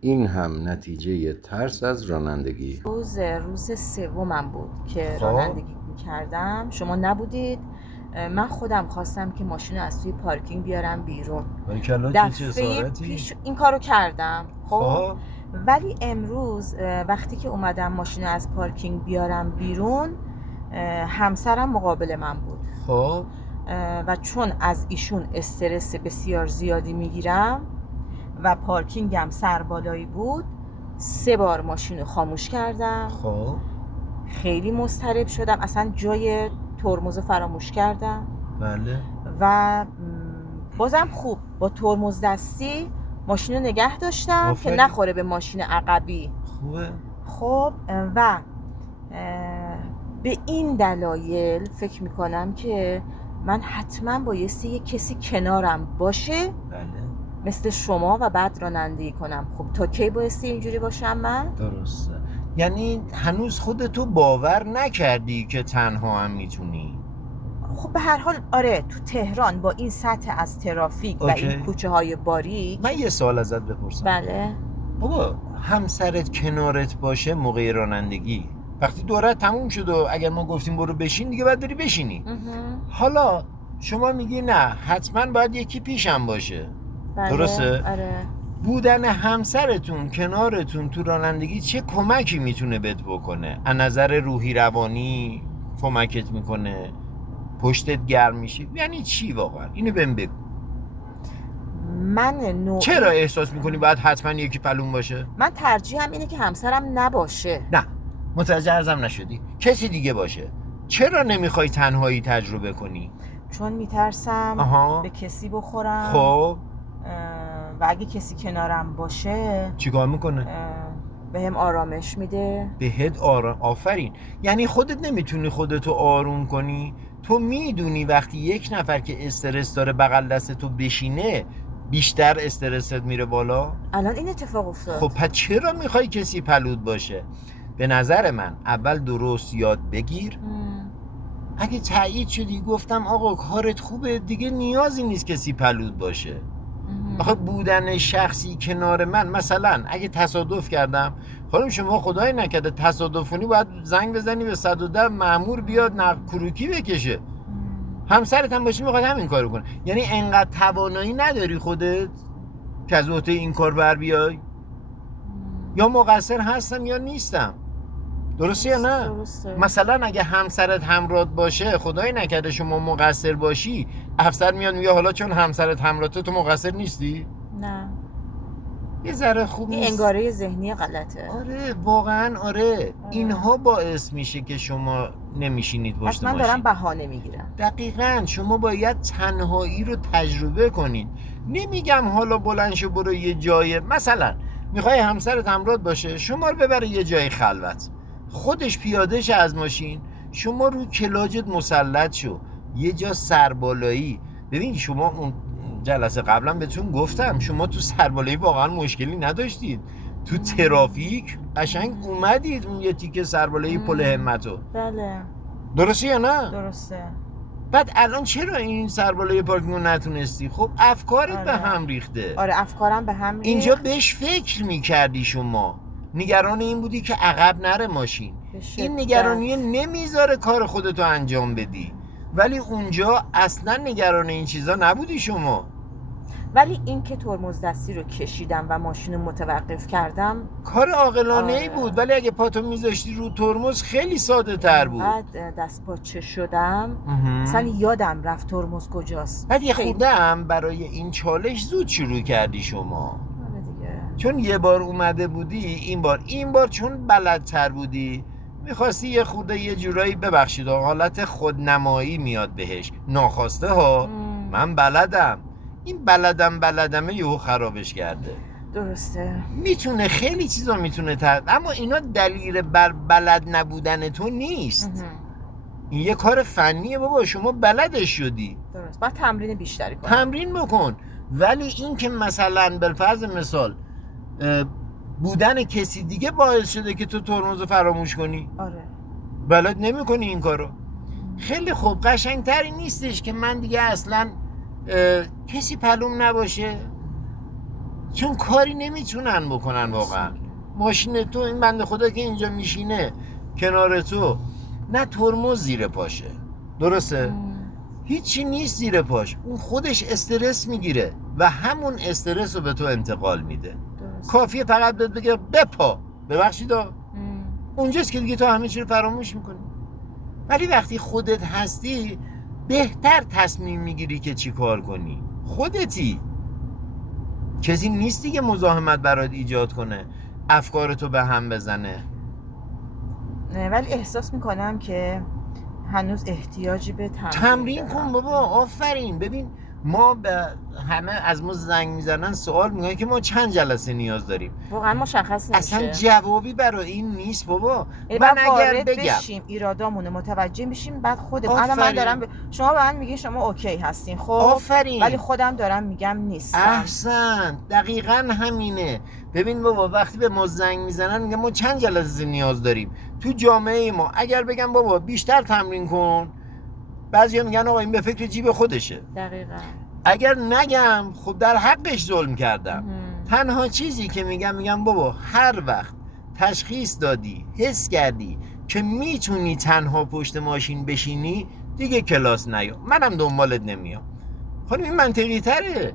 این هم نتیجه ترس از رانندگی. روز سومم بود که رانندگی میکردم، شما نبودید. من خودم خواستم که ماشین رو از توی پارکینگ بیارم بیرون. دفعه پیش این کارو کردم. خب ولی امروز وقتی که اومدم ماشین رو از پارکینگ بیارم بیرون، همسرم مقابل من بود. خب و چون از ایشون استرس بسیار زیادی میگیرم و پارکینگم سربالایی بود، 3 بار ماشین رو خاموش کردم. خب خیلی مضطرب شدم، اصلا جای ترمز فراموش کردم. بله. و بازم خوب با ترمز دستی ماشین رو نگه داشتم که نخوره به ماشین عقبی. خوبه. خب و به این دلایل فکر میکنم که من حتما بایستی یه کسی کنارم باشه، بله، مثل شما، و بعد رانندگی کنم. خب تا کی بایستی اینجوری باشم من؟ درسته. یعنی هنوز خودتو باور نکردی که تنها هم میتونی؟ خب به هر حال آره، تو تهران با این سطح از ترافیک و این کوچه های باریک. من یه سوال ازت بپرسم. بله. بابا همسرت کنارت باشه موقع رانندگی، وقتی دورت تموم شد و اگر ما گفتیم برو بشین دیگه باید بری بشینی. حالا شما میگی نه حتما باید یکی پیشم باشه. بله. درسته؟ آره. بودن همسرتون کنارتون تو رانندگی چه کمکی میتونه بهت بکنه؟ از نظر روحی روانی کمکت میکنه؟ پشتت گرم میشه؟ یعنی چی واقعا؟ اینو بهم بگو. چرا احساس میکنی باید حتما یکی پلون باشه؟ من ترجیحم اینه که همسرم نباشه. نه متوجه ارزم نشدی، کسی دیگه باشه. چرا نمیخوای تنهایی تجربه کنی؟ چون میترسم به کسی بخورم. خب و اگه کسی کنارم باشه چیکار میکنه؟ بهم آرامش میده. بهت آفرین. یعنی خودت نمیتونی خودتو آروم کنی؟ تو میدونی وقتی یک نفر که استرس داره بغل دست تو بشینه بیشتر استرست میره بالا؟ الان این اتفاق افتاد. خب پس چرا میخوای کسی پلود باشه؟ به نظر من اول درست یاد بگیر. اگه تایید شدی گفتم آقا کارت خوبه دیگه، نیازی نیست کسی پلود باشه. آخه بودن شخصی کنار من، مثلا اگه تصادف کردم، خانم شما خدای نکرده تصادفونی باید زنگ بزنی به 110 مأمور بیاد کروکی بکشه. همسرت هم باشه میخواد همین کارو کنه. یعنی انقدر توانایی نداری خودت که از عهده این کار بر بیای؟ یا مقصر هستم یا نیستم؟ درسته یا نه؟ درسته. مثلا اگه همسرت همراهت باشه، خدای نکرده شما مقصر باشی، افسر میاد میگه حالا چون همسرت همراهته تو مقصر نیستی؟ نه. یه ذره خوب نیست. انگاره ذهنی غلطه. آره واقعا آره. اینها باعث میشه که شما نمیشینید پشت ماشین. من دارم بهانه میگیرم. دقیقاً شما باید تنهایی رو تجربه کنید. نمیگم حالا بلند شو برو یه جای، مثلا میخوای همسرت همراهت باشه، شما رو ببره یه جای خلوت، خودش پیاده شه از ماشین، شما رو کلاجت مسلط شو یه جا سربالایی. ببین شما اون جلسه قبلا بهتون گفتم شما تو سربالایی واقعا مشکلی نداشتید، تو ترافیک قشنگ اومدید اون یه تیکه سربالایی پل همتو. بله. درسته یا نه؟ درسته. بعد الان چرا این سربالای پارکینگ رو نتونستی؟ خب افکارت به هم ریخته. آره افکارم به هم ریخت. اینجا بهش فکر میکردی، شما نگران این بودی که عقب نره ماشین. این نگرانی نمیذاره کار خودتو انجام بدی، ولی اونجا اصلا نگران این چیزا نبودی شما. ولی این که ترمز دستی رو کشیدم و ماشین رو متوقف کردم کار عاقلانه ای بود، ولی اگه پاتو میذاشتی رو ترمز خیلی ساده تر بود. بعد دست پاچه شدم اصلا یادم رفت ترمز کجاست. بعد یه خورده هم برای این چالش زود شروع کردی شما. دیگه. چون یه بار اومده بودی، این بار چون بلدتر بودی میخواستی یه خورده یه جورایی، ببخشید حالت خودنمایی میاد بهش، ناخواسته ها. من بلدم، این بلدمه یهو خرابش کرده. درسته. میتونه خیلی چیزا میتونه اما اینا دلیل بر بلد نبودن تو نیست. این یه کار فنیه بابا، شما بلدش شدی. درست. باید تمرین بیشتری کنم. تمرین بکن. ولی این که مثلا بالفرض مثال بودن کسی دیگه باعث شده که تو ترمز فراموش کنی. آره. بلد نمی کنی این کارو. خیلی خوب، قشنگتری نیستش که من دیگه اصلا کسی پلوم نباشه؟ چون کاری نمیتونن بکنن واقعا. ماشین تو این بنده خدا که اینجا میشینه کنار تو، نه ترمز زیر پاشه، درسته؟ هیچی نیست زیر پاش، اون خودش استرس میگیره و همون استرس رو به تو انتقال میده. کافیه فقط بهت بگه بپا، ببخشید اونجاست که دیگه تو همه چی رو فراموش میکنی. ولی وقتی خودت هستی بهتر تصمیم میگیری که چی کار کنی. خودتی، کسی نیستی که مزاحمت برات ایجاد کنه، افکارتو به هم بزنه. ولی احساس میکنم که هنوز احتیاجی به تمرین کن بابا. آفرین. ببین ما به همه از ما زنگ میزنن سوال میکنن که ما چند جلسه نیاز داریم. واقعا مشخص نمیشه. اصلا جوابی برای این نیست بابا. من اگر بگم ایرادامونو متوجه میشیم بعد خودم من دارم شما به من میگین شما اوکی هستین، خب آفرین. ولی خودم دارم میگم نیستم. احسن، دقیقاً همینه. ببین بابا وقتی به ما زنگ میزنن میگن ما چند جلسه نیاز داریم، تو جامعه ما اگر بگم بابا بیشتر تمرین کن، بعضیا میگن آقا این به فکر جیب خودشه. دقیقاً. اگر نگم خب در حقش ظلم کردم. تنها چیزی که میگم بابا هر وقت تشخیص دادی، حس کردی که میتونی تنها پشت ماشین بشینی، دیگه کلاس نیا، منم دنبالت نمیام. خانم این منطقی تره.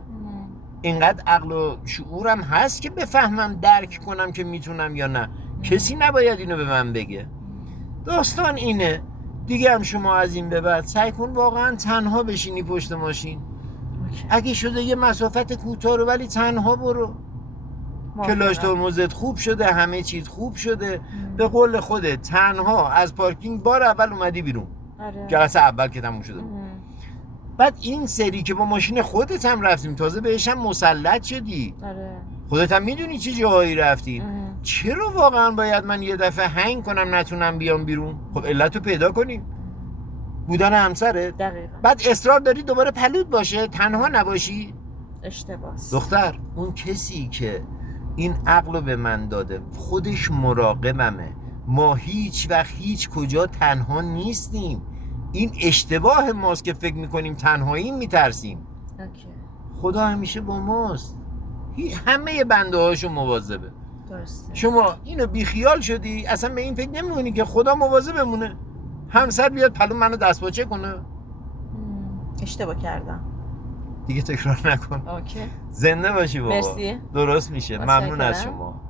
اینقدر عقل و شعورم هست که بفهمم درک کنم که میتونم یا نه. کسی نباید اینو به من بگه. داستان اینه دیگه. هم شما از این به بعد سعی کن واقعا تنها بشینی پشت ماشین. اگه شده یه مسافت کوتاه رو ولی تنها برو. کلاش ترمزت خوب شده، همه چیز خوب شده. به قول خودت تنها از پارکینگ بار اول اومدی بیرون. جلسه اول که تموم شده. بعد این سری که با ماشین خودت هم رفتیم، تازه بهش هم مسلط شدی. خودت هم میدونی چه جاهایی رفتیم. چرا واقعا باید من یه دفعه هنگ کنم نتونم بیام بیرون؟ خب علتو پیدا کنیم. بودن همسرت. دقیقاً. بعد اصرار داری دوباره پلود باشه، تنها نباشی. اشتباهه. دختر اون کسی که این عقلو به من داده خودش مراقبمه. ما هیچ وقت هیچ کجا تنها نیستیم. این اشتباه ماست که فکر میکنیم تنهایی میترسیم. خدا همیشه با ماست. همه بنده هاشو مواظبه. درسته. شما اینو بیخیال شدی، اصلا به این فکر نمیکنی که خدا مواظبمونه. همسر بیاد پلو منو دستپاچه کنه. اشتباه کردم. دیگه تکرار نکن. اوکی. زنده باشی بابا. مرسی. درست میشه. ممنون از شما.